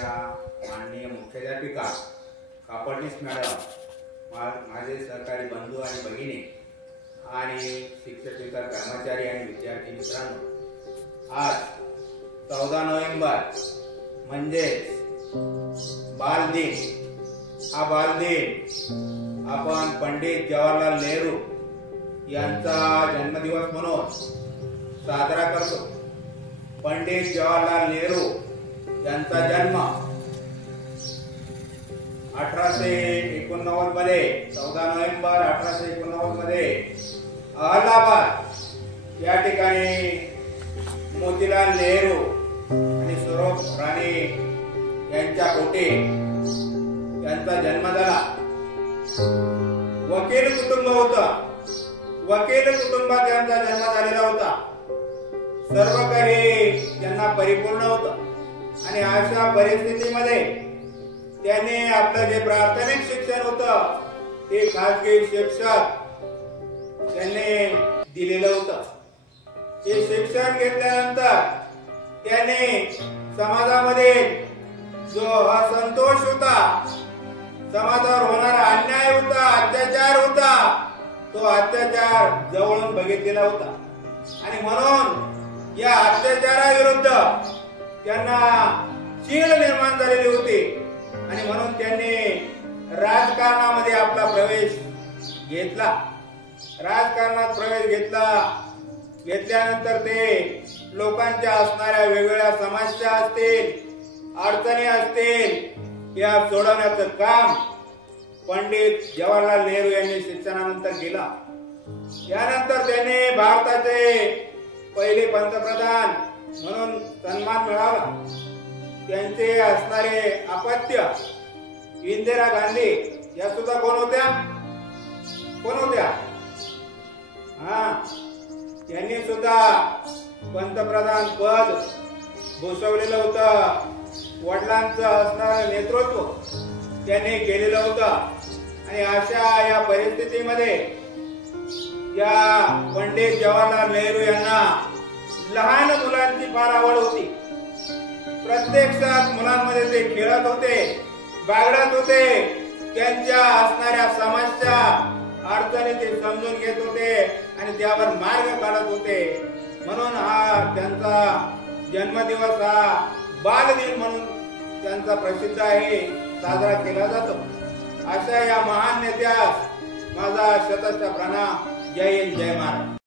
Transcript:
माननीय मुख्याध्यापिका कापडणीस मॅडम, माझे सहकारी बंधू आणि भगिनी आणि शिक्षकेतर कर्मचारी आणि विद्यार्थी मित्रांनो, आज 14 नोव्हेंबर म्हणजे बालदिन। हा बालदिन आपण पंडित जवाहरलाल नेहरू यांचा जन्मदिवस म्हणून साजरा करतो। पंडित जवाहरलाल नेहरू यांचा जन्म 1889 मध्ये 14 नोव्हेंबर 1889 मध्ये अहमदाबाद या ठिकाणी मोतीलाल नेहरू आणि स्वरूप राणी यांच्या पोटी यांचा जन्म झाला। वकील कुटुंब होतं। वकील कुटुंबात यांचा जन्म झालेला होता। सर्व काही त्यांना परिपूर्ण होतं आणि अशा परिस्थितीमध्ये त्याने आपलं जे प्राथमिक शिक्षण होतं ते खाजगी शिक्षक त्यांनी दिलेलं होतं। हे शिक्षण घेतल्यानंतर त्याने समाजामध्ये जो असंतोष होता, समाजावर होणारा अन्याय होता, अत्याचार होता, तो अत्याचार जवळून बघितलेला होता आणि म्हणून या अत्याचाराविरुद्ध त्यांना चीड निर्माण झालेली होती आणि म्हणून त्यांनी राजकारणामध्ये आपला प्रवेश घेतला। राजकारणात प्रवेश घेतल्यानंतर ते लोकांच्या असणाऱ्या वेगवेगळ्या समस्या असतील, अडचणी असतील, या सोडवण्याचं काम पंडित जवाहरलाल नेहरू यांनी शिक्षणानंतर केला। यानंतर त्यांनी भारताचे पहिले पंतप्रधान म्हणून सन्मान मिळाला। त्यांचे असणारे अपत्य इंदिरा गांधी या सुद्धा कोण होत्या? त्यांनी सुद्धा पंतप्रधान पद भूषवलेलं होतं। वडिलांचं असणारं नेतृत्व त्यांनी केलेलं होतं आणि अशा या परिस्थितीमध्ये या पंडित जवाहरलाल नेहरू यांना लहान मुलांची फार आवड होती। प्रत्यक्षात मुलांमध्ये ते खेळत होते, बागडत होते, त्यांच्या असणाऱ्या समस्या अडचणी ते समजून घेत होते आणि त्यावर मार्ग काढत होते। म्हणून हा त्यांचा जन्मदिवस हा बालदिन म्हणून त्यांचा प्रसिद्ध आहे, साजरा केला जातो। अशा या महान नेत्यास माझा शतश प्रणाम। जय हिंद, जय महाराष्ट्र।